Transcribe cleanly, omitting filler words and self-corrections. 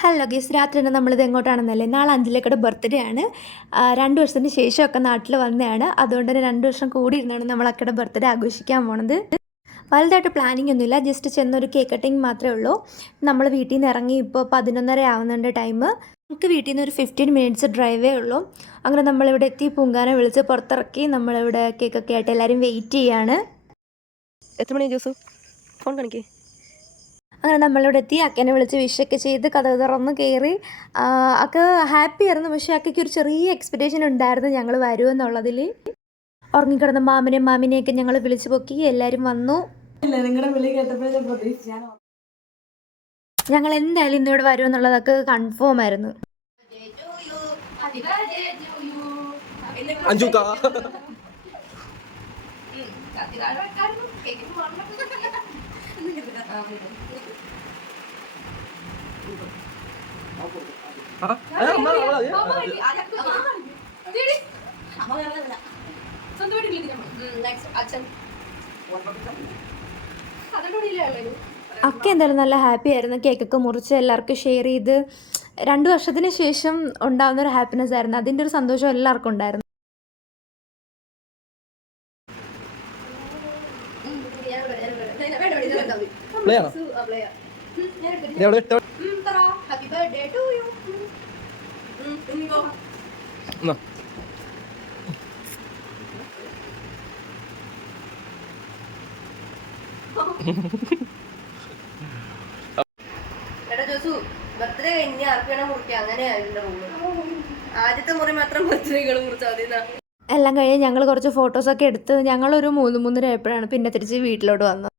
Hello ഗീസ്, രാത്രി തന്നെ നമ്മളിത് എങ്ങോട്ടാണെന്നല്ലേ, നാളെ അഞ്ചിലേക്കടെ ബർത്ത്ഡേ ആണ്. 2 വർഷത്തിന് ശേഷമൊക്കെ നാട്ടിൽ വന്നതാണ്. അതുകൊണ്ട് തന്നെ 2 വർഷം കൂടി ഇരുന്നാണ് നമ്മൾ അക്കടെ ബർത്ത്ഡേ ആഘോഷിക്കാൻ പോണത്. വലുതായിട്ട് പ്ലാനിങ് ഒന്നുമില്ല, ജസ്റ്റ് ചെന്നൊരു കേക്ക് കട്ടിങ് മാത്രമേ ഉള്ളൂ. നമ്മൾ വീട്ടിൽ നിന്ന് ഇറങ്ങി ഇപ്പോൾ 11:30 ആവുന്നുണ്ട് ടൈം. നമുക്ക് വീട്ടിൽ നിന്ന് ഒരു 15 മിനിറ്റ്സ് ഡ്രൈവേ ഉള്ളൂ. അങ്ങനെ നമ്മളിവിടെ എത്തി, പൂങ്കാനെ വിളിച്ച് പുറത്തിറക്കി. നമ്മളിവിടെ കേക്കൊക്കെ ആയിട്ട് എല്ലാവരും വെയിറ്റ് ചെയ്യാണ്. എത്ര മണി ജോസു ഫോൺ കാണിക്കേ? അങ്ങനെ നമ്മളിവിടെ എത്തി, അക്കനെ വിളിച്ച് വിഷൊക്കെ ചെയ്ത് കഥ തുറന്ന് കയറി. അക്ക ഹാപ്പി ആയിരുന്നു, പക്ഷേ അക്കയ്ക്ക് ഒരു ചെറിയ എക്സ്പെക്റ്റേഷൻ ഉണ്ടായിരുന്നു ഞങ്ങൾ വരുമെന്നുള്ളതിൽ. ഉറങ്ങിക്കിടന്ന മാമനെയും മാമിനെയൊക്കെ ഞങ്ങൾ വിളിച്ചു പൊക്കി, എല്ലാവരും വന്നു. ഞങ്ങൾ എന്തായാലും ഇന്നിവിടെ വരുമെന്നുള്ളതൊക്കെ കൺഫേം ആയിരുന്നു. അക്ക എന്തായാലും നല്ല ഹാപ്പി ആയിരുന്നു. കേക്കൊക്കെ മുറിച്ച് എല്ലാവർക്കും ഷെയർ ചെയ്ത് 2 വർഷത്തിന് ശേഷം ഉണ്ടാകുന്ന ഒരു ഹാപ്പിനെസ് ആയിരുന്നു. അതിൻ്റെ ഒരു സന്തോഷം എല്ലാവർക്കും ഉണ്ടായിരുന്നു. ബർത്ത്ഡേ കഴിഞ്ഞ് ആർക്കാണ് മുറിക്കുക, അങ്ങനെയായിരുന്നു റൂള്. ആദ്യത്തെ മുറി മാത്രം ബർത്ത്ഡേകൾ മുറിച്ചാൽ മതി. എല്ലാം കഴിഞ്ഞ് ഞങ്ങൾ കുറച്ച് ഫോട്ടോസൊക്കെ എടുത്ത് ഞങ്ങളൊരു 3:30 ആയപ്പോഴാണ് പിന്നെ തിരിച്ച് വീട്ടിലോട്ട് വന്നത്.